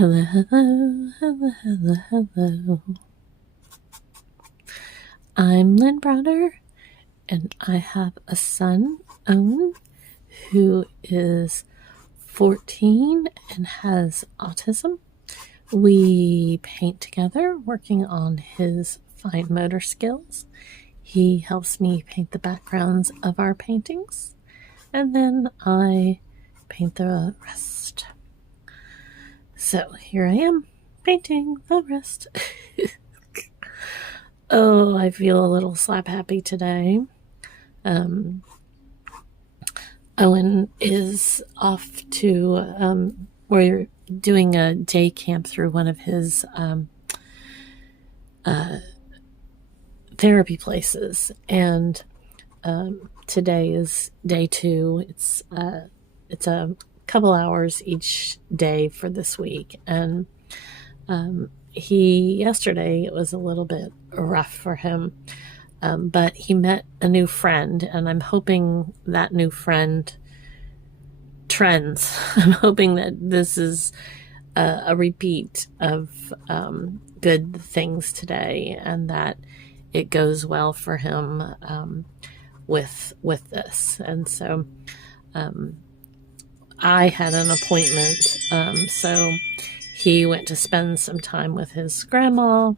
Hello, hello, hello, hello, hello. I'm Lynn Browder, and I have a son, Owen, who is 14 and has autism. We paint together, working on his fine motor skills. He helps me paint the backgrounds of our paintings, and then I paint the rest. So here I am, painting the rest. Oh, I feel a little slap happy today. Owen is off to, we're doing a day camp through one of his therapy places, and today is day 2. It's a couple hours each day for this week, and yesterday it was a little bit rough for him, but he met a new friend, and I'm hoping that new friend trends. I'm hoping that this is a repeat of good things today, and that it goes well for him with this. And so I had an appointment, so he went to spend some time with his grandma,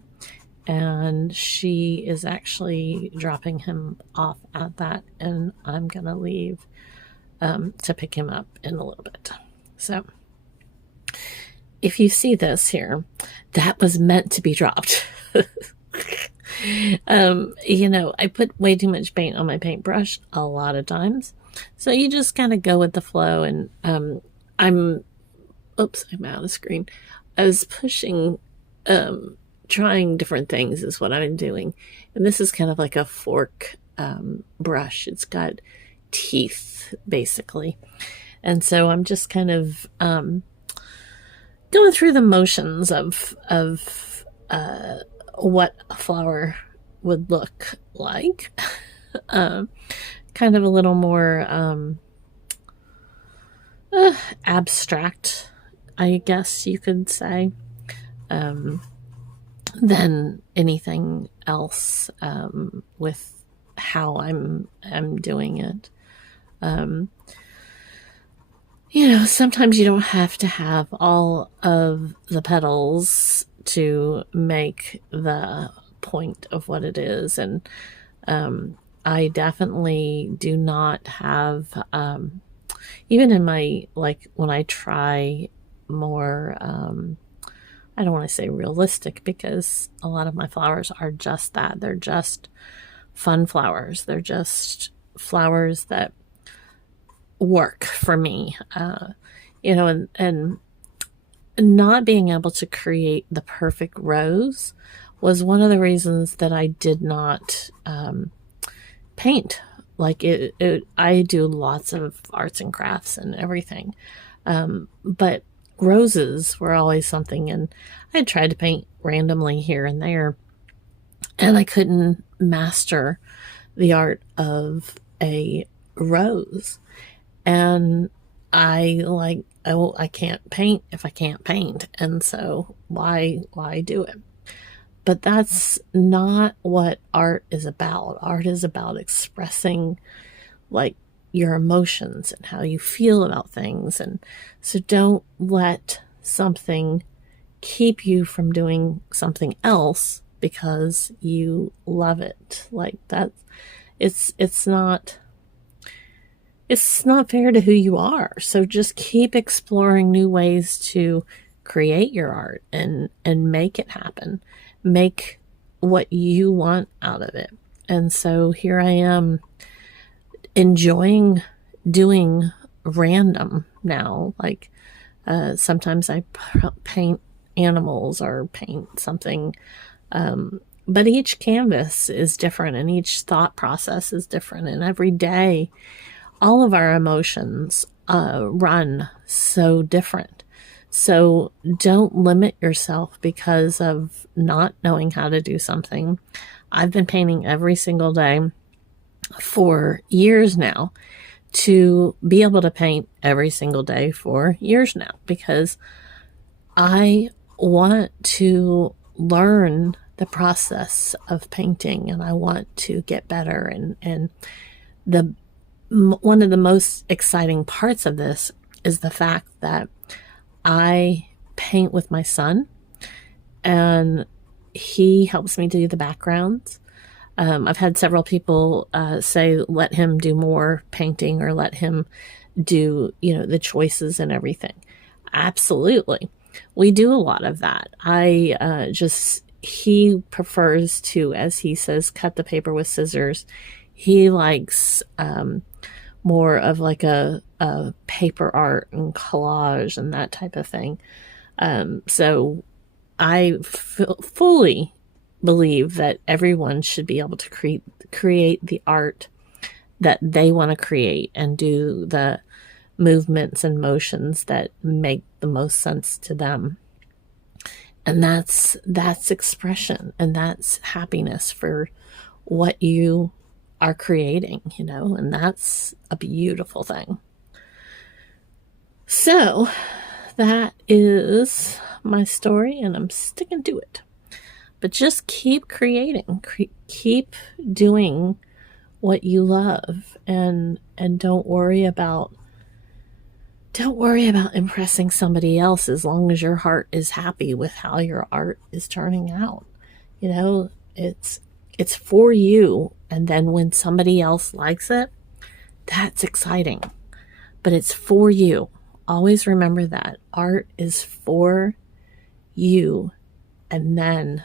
and she is actually dropping him off at that, and I'm gonna leave to pick him up in a little bit. So if you see this here, that was meant to be dropped. I put way too much paint on my paintbrush a lot of times, so you just kind of go with the flow. And I'm out of screen. I was pushing, trying different things is what I've been doing, and this is kind of like a fork brush. It's got teeth basically, and so I'm just kind of going through the motions of what a flower would look like. Kind of a little more abstract, I guess you could say, than anything else with how I'm doing it. Sometimes you don't have to have all of the petals to make the point of what it is. And I definitely do not have, even in my, like, when I try more, I don't want to say realistic, because a lot of my flowers are just that. They're just fun flowers. They're just flowers that work for me, and not being able to create the perfect rose was one of the reasons that I did not paint. Like I do lots of arts and crafts and everything, but roses were always something, and I tried to paint randomly here and there, and I couldn't master the art of a rose. And I can't paint if I can't paint, and so why do it? But that's not what art is about. Art is about expressing, like, your emotions and how you feel about things. And so don't let something keep you from doing something else because you love it. Like that, it's not fair to who you are. So just keep exploring new ways to create your art and make it happen. Make what you want out of it. And so here I am, enjoying doing random now. Like sometimes I paint animals or paint something, but each canvas is different, and each thought process is different, and every day all of our emotions run so different. So don't limit yourself because of not knowing how to do something. I've been painting every single day for years now, to be able to paint every single day for years now, because I want to learn the process of painting, and I want to get better. And the one of the most exciting parts of this is the fact that I paint with my son, and he helps me do the backgrounds. I've had several people say, let him do more painting, or let him do, the choices and everything. Absolutely. We do a lot of that. He prefers to, as he says, cut the paper with scissors. He likes more of like a paper art and collage and that type of thing. So I fully believe that everyone should be able to create the art that they want to create, and do the movements and motions that make the most sense to them. And that's expression, and that's happiness for what you are creating, and that's a beautiful thing. So that is my story, and I'm sticking to it. But just keep creating, keep doing what you love, and don't worry about impressing somebody else, as long as your heart is happy with how your art is turning out. It's for you, and then when somebody else likes it, that's exciting. But it's for you. Always remember that art is for you, and then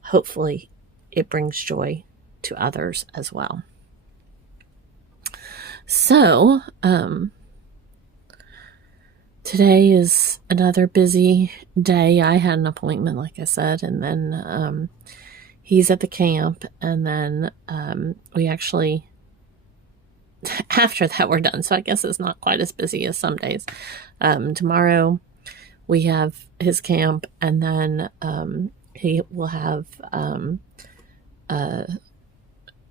hopefully it brings joy to others as well. So, today is another busy day. I had an appointment, like I said, and then he's at the camp, and then we actually, after that, we're done. So I guess it's not quite as busy as some days. Tomorrow we have his camp, and then he will have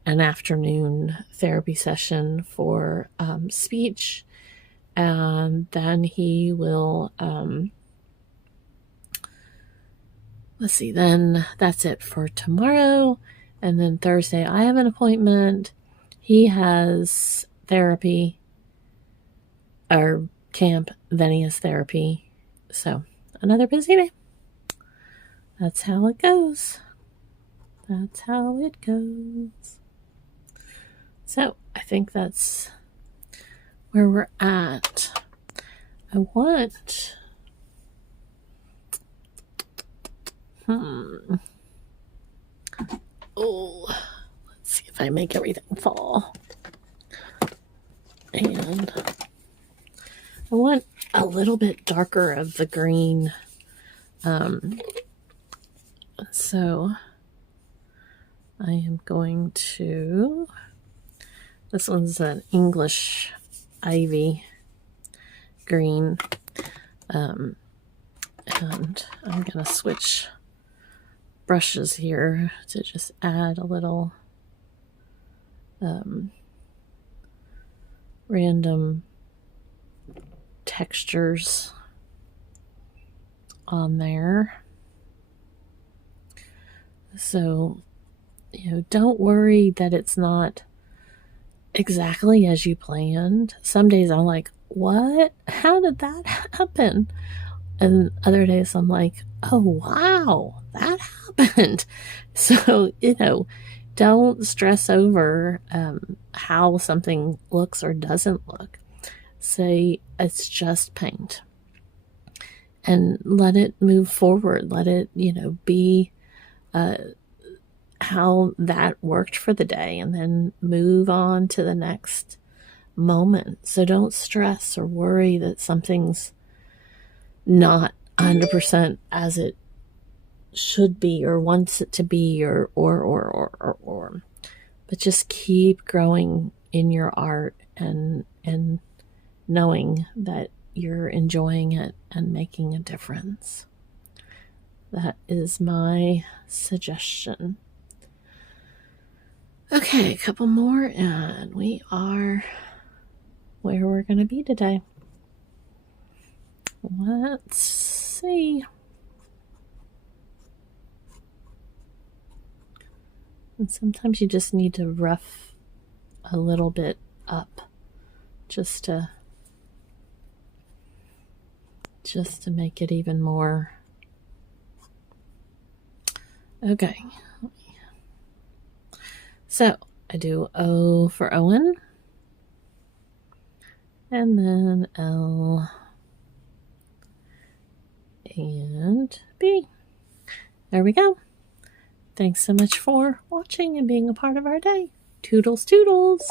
an afternoon therapy session for speech, and then he will let's see, then that's it for tomorrow. And then Thursday I have an appointment. He has therapy, or camp, then he has therapy. So another busy day. That's how it goes. That's how it goes. So I think that's where we're at. I want... Oh, let's see if I make everything fall. And I want a little bit darker of the green. So I am going to... This one's an English ivy green. And I'm going to switch brushes here to just add a little random textures on there. So, don't worry that it's not exactly as you planned. Some days I'm like, what? How did that happen? And other days I'm like, oh, wow, that happened. So, don't stress over how something looks or doesn't look. Say it's just paint, and let it move forward. Let it, be how that worked for the day, and then move on to the next moment. So don't stress or worry that something's not 100% as it should be or wants it to be, or. But just keep growing in your art, and knowing that you're enjoying it and making a difference. That is my suggestion. Okay, a couple more, and we are where we're going to be today. Let's see. And sometimes you just need to rough a little bit up just to make it even more. Okay. So I do O for Owen. And then L and B. There we go. Thanks so much for watching and being a part of our day. Toodles, toodles.